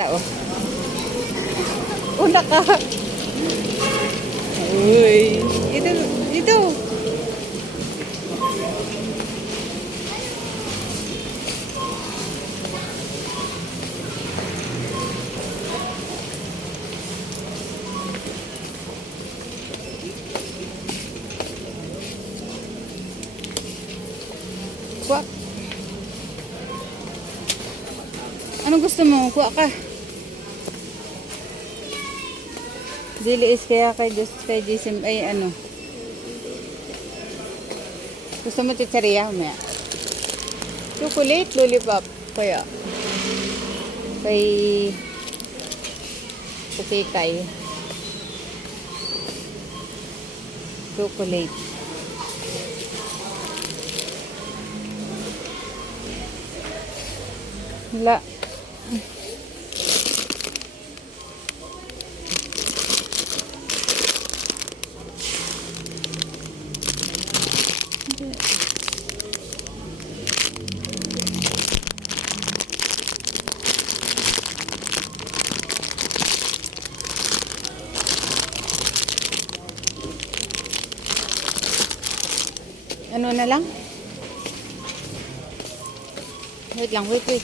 Tao. Una ka. Uy. Ito, ito. Kuha. Anong gusto mo? Kuha ka. Dili is kaya kay just kay Jisim ay ano. Gusto mo chicharia umaya? Chocolate lollipop kaya. Kay Kutikay. Chocolate. Wala. Ano na lang? Wait lang, wait, wait.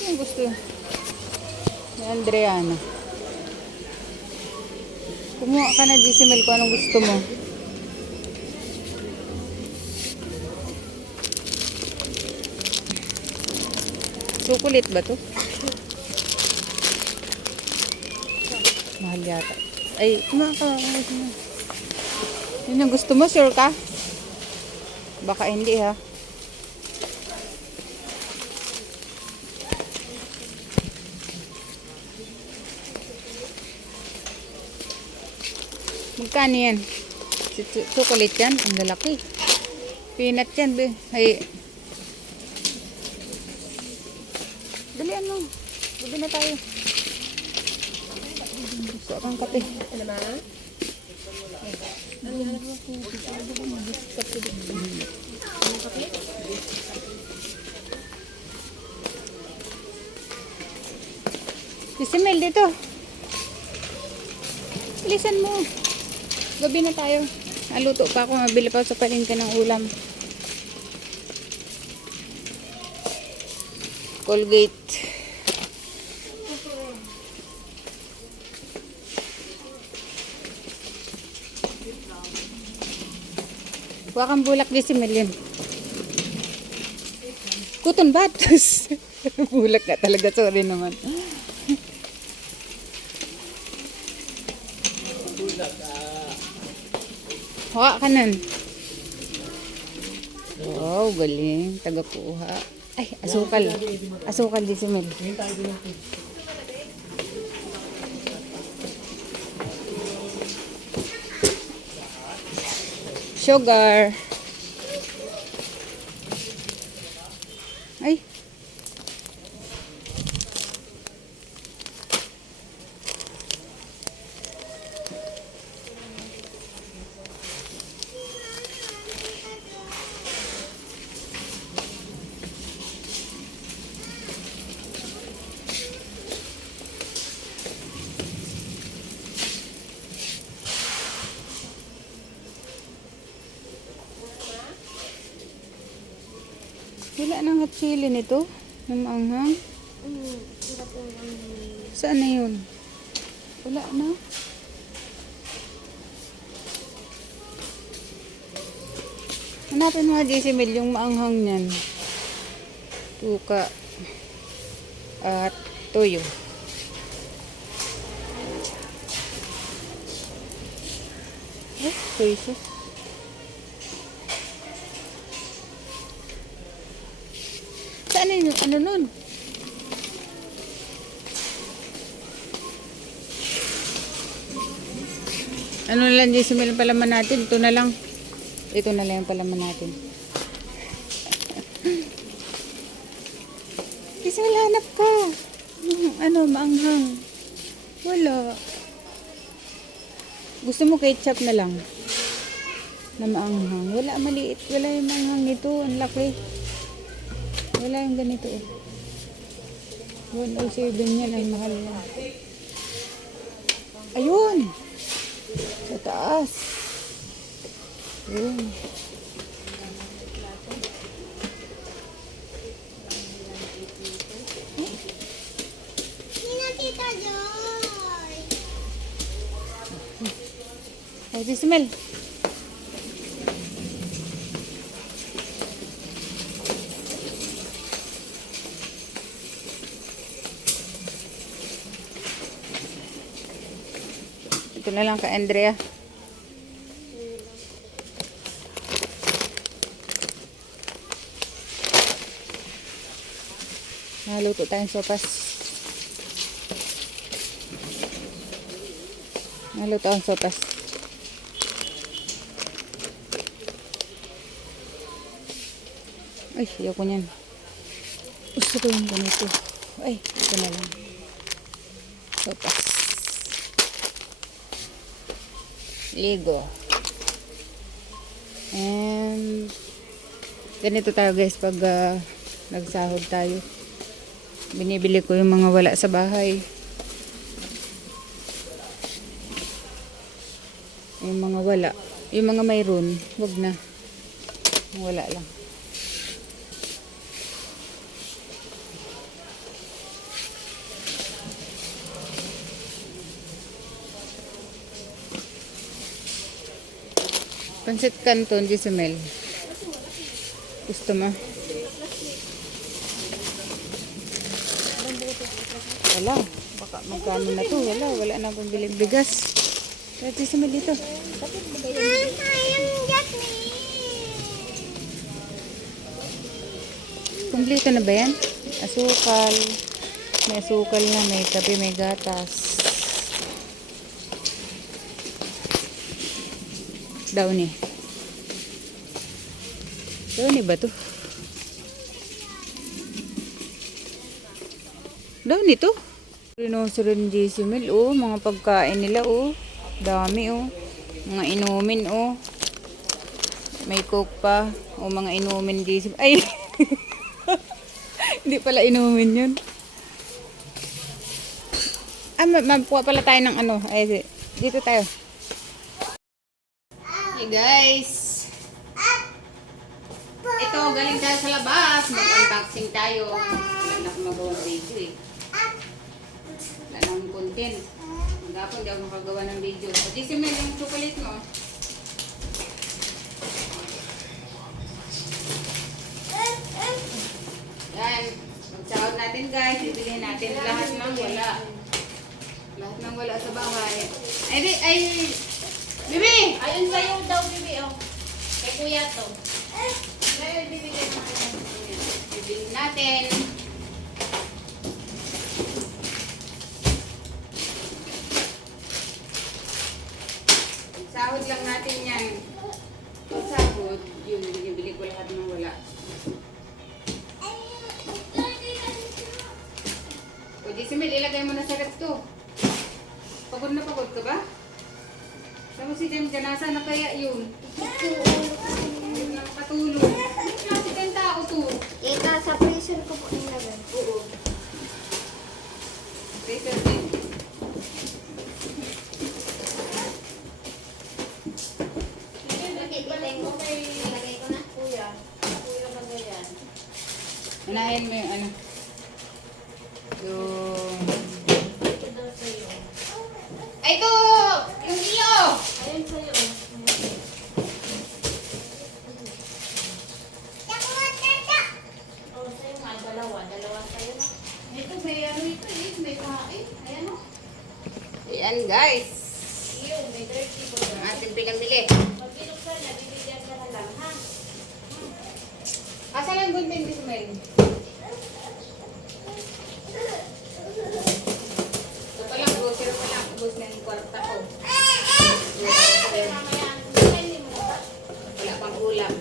Ano gusto? Ni Andreana. Kumuha ka na, Gisimel, kung anong gusto mo. Chocolate ba to? Mahal yata. Ay, kumain ka. kumain ka. Yun ang gusto mo, sure ka? Baka hindi ha. Magkano yan? Ch- ch- Chocolate yan? Ang lalaki. Peanut yan, be. Ay. Dalian mo. Gabi na tayo. Gusto akong kape. Ano ma? Si Mel dito. Bilisan mo. Gabi na tayo. Naluto pa ako. Mabili pa sa palengke ng ulam. Colgate. Huwag kang bulak di si Mel yun. Kuton batos. bulak na talaga. Sorry naman. Hawa ka nun. Wow, galing. Tagapuha. Ay, asukal. Asukal di si Sugar. Hot chili nito. Namanghang. Saan na yun? Wala na. Hanapin mo nga Jezimel yung maanghang niyan. Tuka. At toyo. Eh, soy sauce. Saan na yun? Ano nun? Ano lang yung sumil palaman natin? Ito na lang. Ito na lang yung palaman natin. Kasi wala hanap. Yung Ano, maanghang. Wala. Gusto mo ketchup na lang? Na maanghang. Wala maliit. Wala yung maanghang nito. Ang laki. Wala yung ganito. eh. 107 yan. Ang mahal yan. Ayun! Sa taas. Ayun. Ay, di na lang ka Andrea. Naluto tayong sopas. Naluto ang sopas. Ay, ayoko niyan. Gusto ko yung ganito. Ay, ito na lang. Sopas. Ligo. And ganito tayo guys pag ah, nagsahod tayo. Binibili ko yung mga wala sa bahay. Yung mga wala. Yung mga mayroon, wag na. Wala lang. Pansit Canton, Gismel. Gusto mo? Wala. Baka magkano na to. Wala. Wala na akong biling bigas. Kaya Gismel dito. Kompleto na ba yan? Asukal. May asukal na. May kape, may gatas. Downy. Downy ba to? Downy to? Rinoceron Jesumel, oh. Mga pagkain nila, oh. Dami, oh. Mga inumin, oh. May coke pa. O mga inumin Jesumel. Ay! Hindi pala inumin yun. Ah, ma- mapuha pala tayo ng ano. Ay, dito tayo. Hey guys! Ito, galing tayo sa labas. Mag-unboxing tayo. Wala na akong magawang video eh. Wala na akong content. Magapon, di ako makagawa ng video. Di si Mel, yung chocolate mo. Yan. Magsahod natin guys. Bibilihin natin lahat ng wala. Lahat ng wala sa bahay. Ay, di, ay, Bibi! Ayun sa'yo daw, Bibi, oh. Kay Kuya to. Ay, bibigyan natin. Bibilihin natin. Sahod lang natin yan. Pag sahod, yun, binibili ko lahat ng wala. O, di si Mel, ilagay mo na sa rep to. Pagod na pagod ka ba? Tama si Jem, ganasa na kaya yun. Hindi na makatulog. Ano klase kayong tao to? Ika, sa freezer ko po nilagay. Oo. Racer din. Unahin mo yung ano. Yung... Ito daw sa'yo. Ay, ito! Yung iyo! Ayun sa'yo, oh. Oh, sa'yo nga, dalawa. Dalawa sa'yo na. Ito, may ano ito eh. May kain. Ayan o. Ayan guys. Iyo, may dirty po Ang ating pinamili. Pag binuksan niya, bibigyan ka na lang, ha? Asan ang gunting ni Sumel? Ito pa lang, grocery pa lang. Ubus na yung kwarta ko. Kaya mamaya, hindi mo na ba? Wala pang ulam.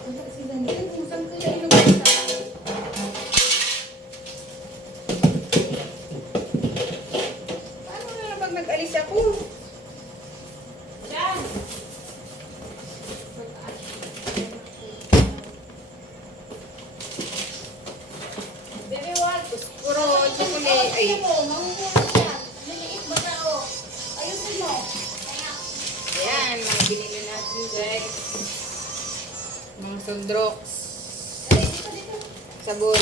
Wala si Daniel. Kung saan kayo puro chocolate. Ay, Liliit ba na o? Ayusin mo. Kaya, ayan, mga binili natin guys. Mga dito. Sabon.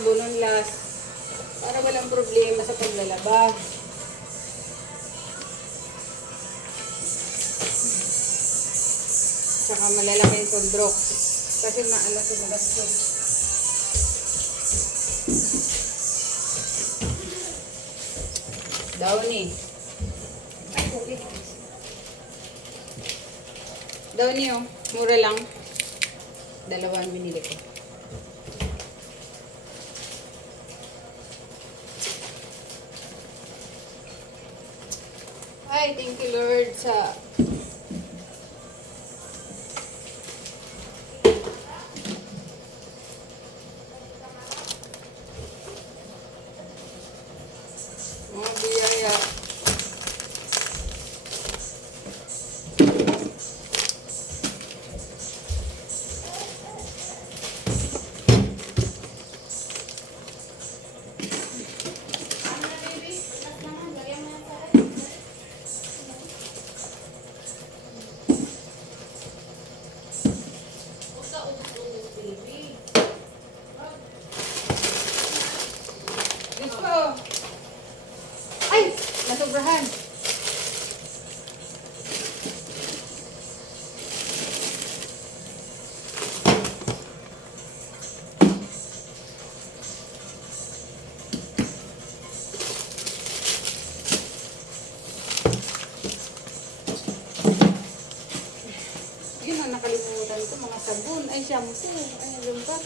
Ng last. Para walang problema sa paglalaba. Tsaka malalaking sundrok. Kasi maano sa magastos. Downy. Downy oh. Mura lang. Dalawa ang binili ko. Lord Ay, pa.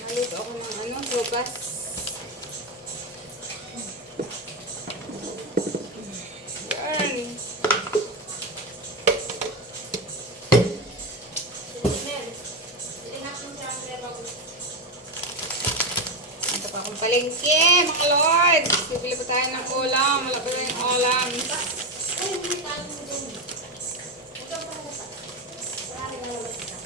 Naluto ako ng ano, sopas. Tayo ng ulam. Malaki na yung ulam. Ay, hindi tayo mo doon. Huwag kang palabas. Marami na labas ka.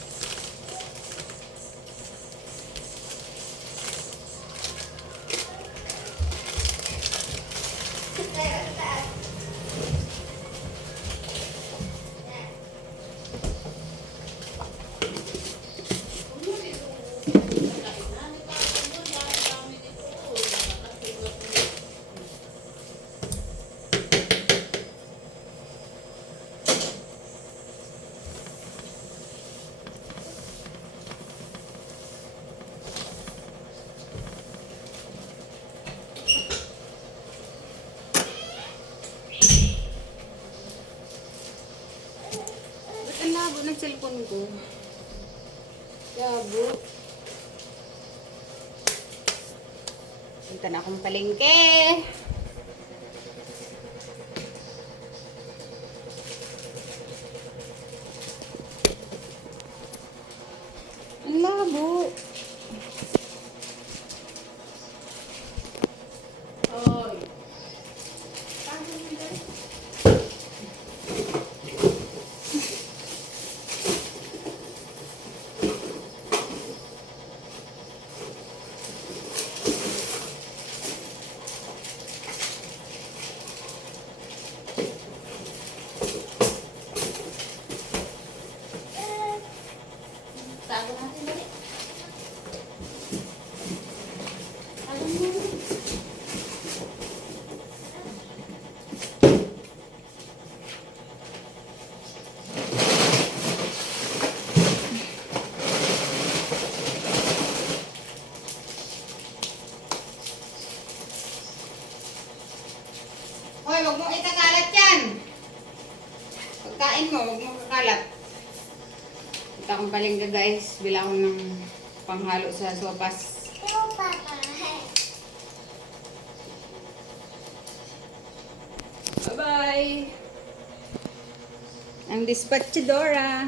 Ba't ang labo ng cellphone ko? Labo. Punta na akong palengke. Okay, huwag mong ikakalat yan. Pagkain mo, huwag mong kakalat. Ito akong palingga guys. Bila ko ng panghalo sa sopas. Hello, Papa. Bye-bye! Ang dispatchadora.